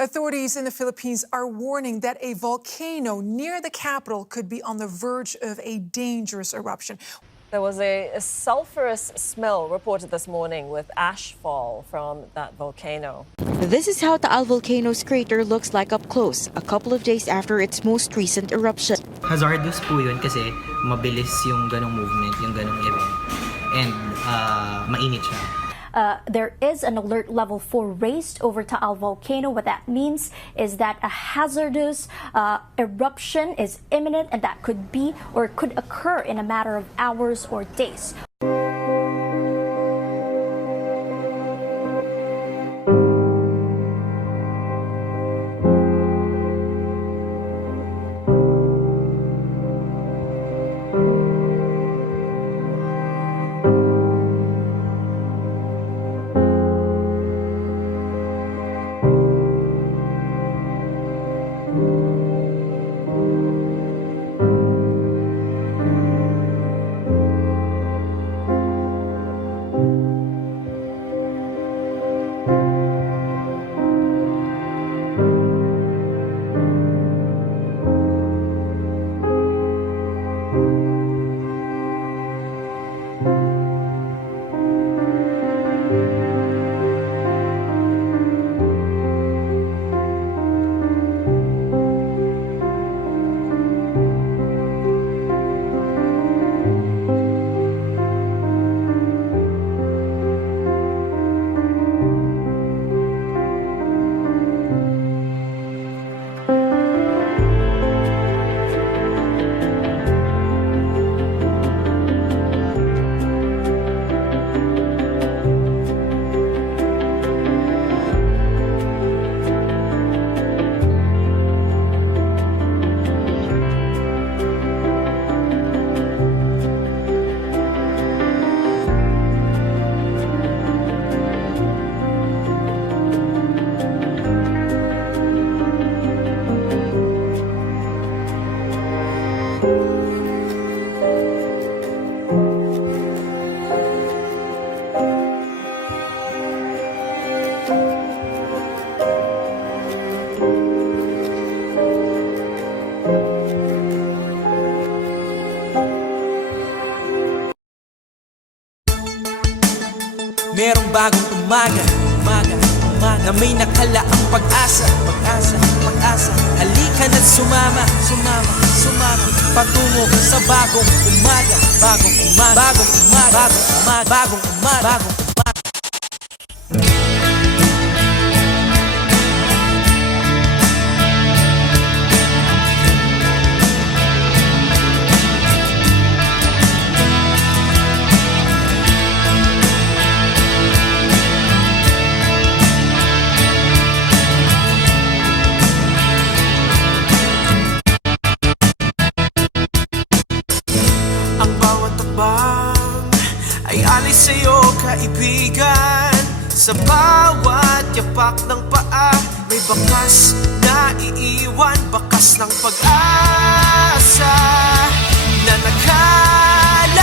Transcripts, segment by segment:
Authorities in the Philippines are warning that a volcano near the capital could be on the verge of a dangerous eruption. There was a sulfurous smell reported this morning with ash fall from that volcano. This is how Taal volcano's crater looks like up close, a couple of days after its most recent eruption. Hazardous po yun kasi mabilis yung ganong movement, yung ganong event. And mainit siya. There is an alert level 4 raised over Taal volcano. What that means is that a hazardous eruption is imminent, and that could be or could occur in a matter of hours or days. Merong bagong umaga na may nakalaang pag-asa. Halika na't sumama patungo sa bagong umaga. Ay alis sa'yo kaibigan. Sa bawat yapak ng paa may bakas na iiwan, bakas ng pag-asa na nakalaan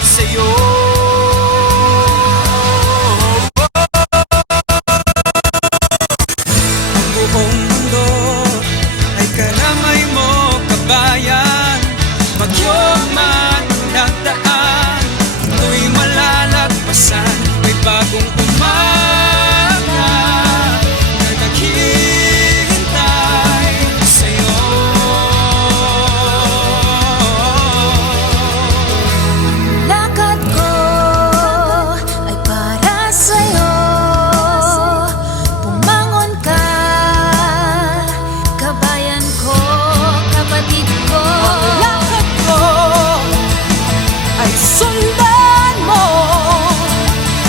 sa'yo. Ang buong mundo ay kalamay mo, kabayan. Magyong man nagdaan, ito'y malalagpasan. May bagong umaga na naghihintay sa'yo. Lakad ko ay para sa'yo. Pumangon ka, kabayan ko, kapatid ko. Ang lakad ko ay sundan mo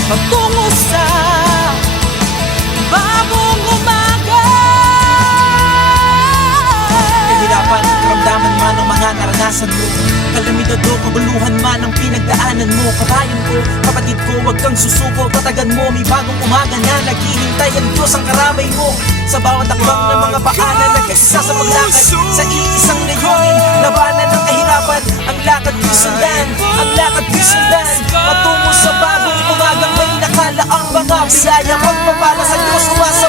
patungo sa bagong umaga. Kahirapan, karamdaman man ang mga naranasan mo, kalamidad o kaguluhan man ang pinagdaanan mo. Kabayan ko, kapatid ko, huwag kang susuko, tatagan mo. May bagong umaga na naghihintay, ang Diyos ang karamay mo. Sa bawat takbang ng mga paanan, nag-isa sa paglakad sa iisang layunin. Labanan ng kahirapan, ang lakad ko'y sundan, patungo sa bagong umagang may nakalaang mga biyaya. Magpapala sa Diyos, umasa